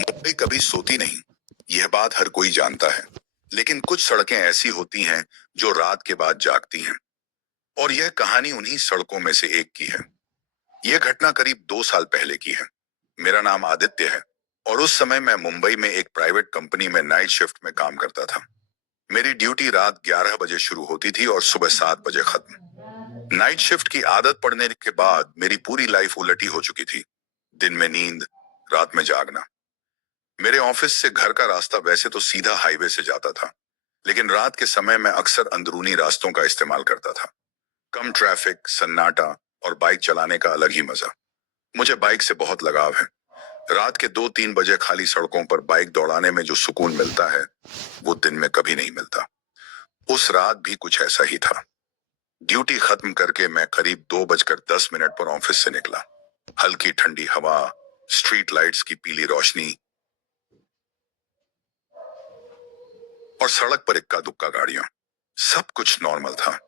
मुंबई कभी सोती नहीं, यह बात हर कोई जानता है। लेकिन कुछ सड़कें ऐसी होती हैं जो रात के बाद जागती हैं। और यह कहानी उन्हीं सड़कों में से एक की है। यह घटना करीब 2 साल पहले की है। मेरा नाम आदित्य है और उस समय मैं मुंबई में एक प्राइवेट कंपनी में नाइट शिफ्ट में काम करता था। मेरी ड्यूटी रात 11 बजे शुरू होती थी और सुबह 7 बजे खत्म। नाइट शिफ्ट की आदत पड़ने के बाद मेरी पूरी लाइफ उलटी हो चुकी थी। दिन में नींद, रात में जागना। मेरे ऑफिस से घर का रास्ता वैसे तो सीधा हाईवे से जाता था, लेकिन रात के समय मैं अक्सर अंदरूनी रास्तों का इस्तेमाल करता था। कम ट्रैफिक, सन्नाटा और बाइक चलाने का अलग ही मजा। मुझे बाइक से बहुत लगाव है। रात के 2-3 बजे खाली सड़कों पर बाइक दौड़ाने में जो सुकून मिलता है, वो दिन में कभी नहीं मिलता। उस रात भी कुछ ऐसा ही था। ड्यूटी खत्म करके मैं करीब 2:10 पर ऑफिस से निकला। हल्की ठंडी हवा, स्ट्रीट लाइट्स की पीली रोशनी और सड़क पर इक्का दुक्का गाड़ियां। सब कुछ नॉर्मल था।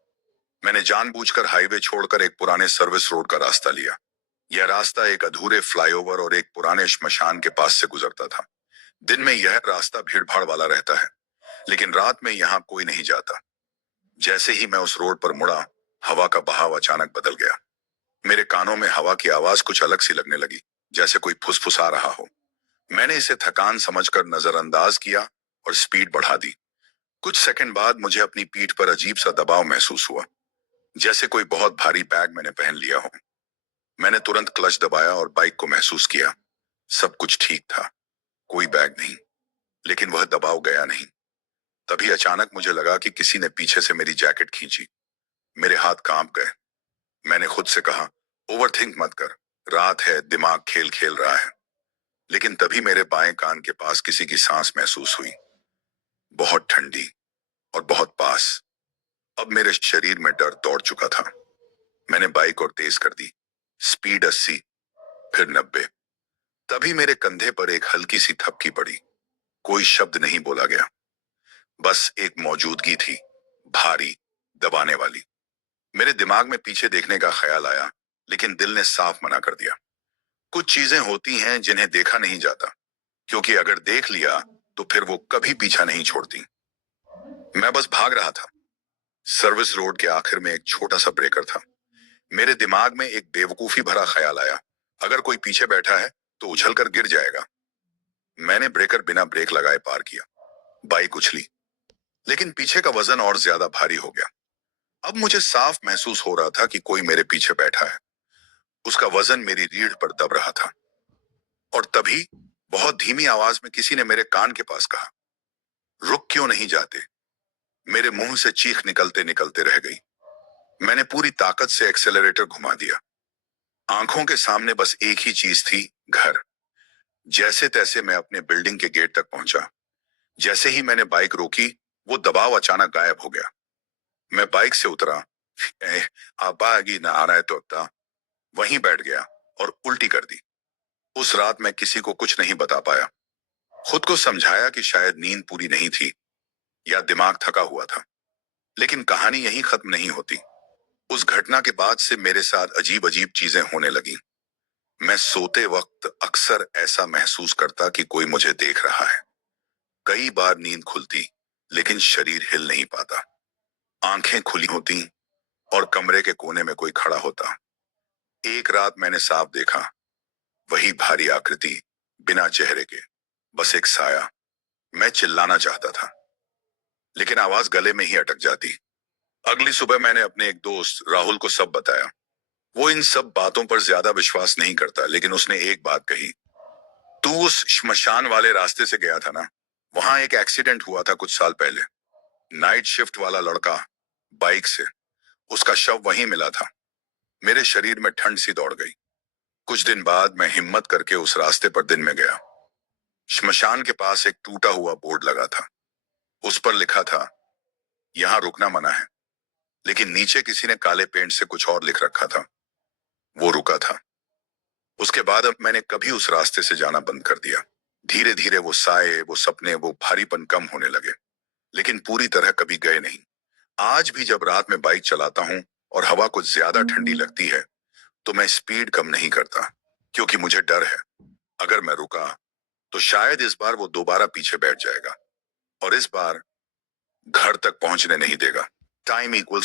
मैंने जानबूझकर हाईवे छोड़कर एक पुराने सर्विस रोड का रास्ता लिया। यह रास्ता एक अधूरे फ्लाईओवर और एक पुराने श्मशान के पास से गुजरता था। दिन में यह रास्ता भीड़ भाड़ वाला रहता है, लेकिन रात में यहाँ कोई नहीं जाता। जैसे ही मैं उस रोड पर मुड़ा, हवा का बहाव अचानक बदल गया। मेरे कानों में हवा की आवाज कुछ अलग सी लगने लगी, जैसे कोई फुसफुसा रहा हो। मैंने इसे थकान समझकर नजरअंदाज किया और स्पीड बढ़ा दी। कुछ सेकंड बाद मुझे अपनी पीठ पर अजीब सा दबाव महसूस हुआ, जैसे कोई बहुत भारी बैग मैंने पहन लिया हो। मैंने तुरंत क्लच दबाया और बाइक को महसूस किया। सब कुछ ठीक था, कोई बैग नहीं, लेकिन वह दबाव गया नहीं। तभी अचानक मुझे लगा कि किसी ने पीछे से मेरी जैकेट खींची। मेरे हाथ कांप गए। मैंने खुद से कहा, ओवरथिंक मत कर, रात है, दिमाग खेल खेल रहा है। लेकिन तभी मेरे बाएं कान के पास किसी की सांस महसूस हुई, बहुत ठंडी और बहुत पास। अब मेरे शरीर में डर दौड़ चुका था। मैंने बाइक और तेज कर दी। स्पीड 80, फिर 90। तभी मेरे कंधे पर एक हल्की सी थपकी पड़ी। कोई शब्द नहीं बोला गया, बस एक मौजूदगी थी, भारी, दबाने वाली। मेरे दिमाग में पीछे देखने का ख्याल आया, लेकिन दिल ने साफ मना कर दिया। कुछ चीजें होती हैं जिन्हें देखा नहीं जाता, क्योंकि अगर देख लिया तो फिर वो कभी पीछा नहीं छोड़ती। मैं बस भाग रहा था। सर्विस रोड के आखिर में एक छोटा सा ब्रेकर था। मेरे दिमाग में एक बेवकूफी भरा ख्याल आया, अगर कोई पीछे बैठा है तो उछलकर गिर जाएगा। मैंने ब्रेकर बिना ब्रेक लगाए पार किया। बाइक उछली, लेकिन पीछे का वजन और ज्यादा भारी हो गया। अब मुझे साफ महसूस हो रहा था कि कोई मेरे पीछे बैठा है। उसका वजन मेरी रीढ़ पर दब रहा था। और तभी बहुत धीमी आवाज में किसी ने मेरे कान के पास कहा, रुक क्यों नहीं जाते। मेरे मुंह से चीख निकलते निकलते रह गई। मैंने पूरी ताकत से एक्सेलरेटर घुमा दिया। आंखों के सामने बस एक ही चीज थी, घर। जैसे तैसे मैं अपने बिल्डिंग के गेट तक पहुंचा। जैसे ही मैंने बाइक रोकी, वो दबाव अचानक गायब हो गया। मैं बाइक से उतरा। "ए, आप आगे ना आ रहा है तो अपना", वहीं बैठ गया और उल्टी कर दी। उस रात मैं किसी को कुछ नहीं बता पाया। खुद को समझाया कि शायद नींद पूरी नहीं थी या दिमाग थका हुआ था। लेकिन कहानी यहीं खत्म नहीं होती। उस घटना के बाद से मेरे साथ अजीब अजीब चीजें होने लगी। मैं सोते वक्त अक्सर ऐसा महसूस करता कि कोई मुझे देख रहा है। कई बार नींद खुलती, लेकिन शरीर हिल नहीं पाता। आंखें खुली होती और कमरे के कोने में कोई खड़ा होता। एक रात मैंने साफ देखा, वही भारी आकृति, बिना चेहरे के, बस एक साया। मैं चिल्लाना चाहता था, लेकिन आवाज गले में ही अटक जाती। अगली सुबह मैंने अपने एक दोस्त राहुल को सब बताया। वो इन सब बातों पर ज्यादा विश्वास नहीं करता, लेकिन उसने एक बात कही, तू उस श्मशान वाले रास्ते से गया था ना, वहां एक एक्सीडेंट हुआ था कुछ साल पहले। नाइट शिफ्ट वाला लड़का, बाइक से, उसका शव वहीं मिला था। मेरे शरीर में ठंड सी दौड़ गई। कुछ दिन बाद मैं हिम्मत करके उस रास्ते पर दिन में गया। श्मशान के पास एक टूटा हुआ बोर्ड लगा था। उस पर लिखा था, यहाँ रुकना मना है। लेकिन नीचे किसी ने काले पेंट से कुछ और लिख रखा था। वो रुका था। उसके बाद अब मैंने कभी उस रास्ते से जाना बंद कर दिया। धीरे धीरे वो साए, वो सपने, वो भारीपन कम होने लगे, लेकिन पूरी तरह कभी गए नहीं। आज भी जब रात में बाइक चलाता हूँ और हवा कुछ ज्यादा ठंडी लगती है, तो मैं स्पीड कम नहीं करता, क्योंकि मुझे डर है, अगर मैं रुका तो शायद इस बार वो दोबारा पीछे बैठ जाएगा और इस बार घर तक पहुंचने नहीं देगा। Time equals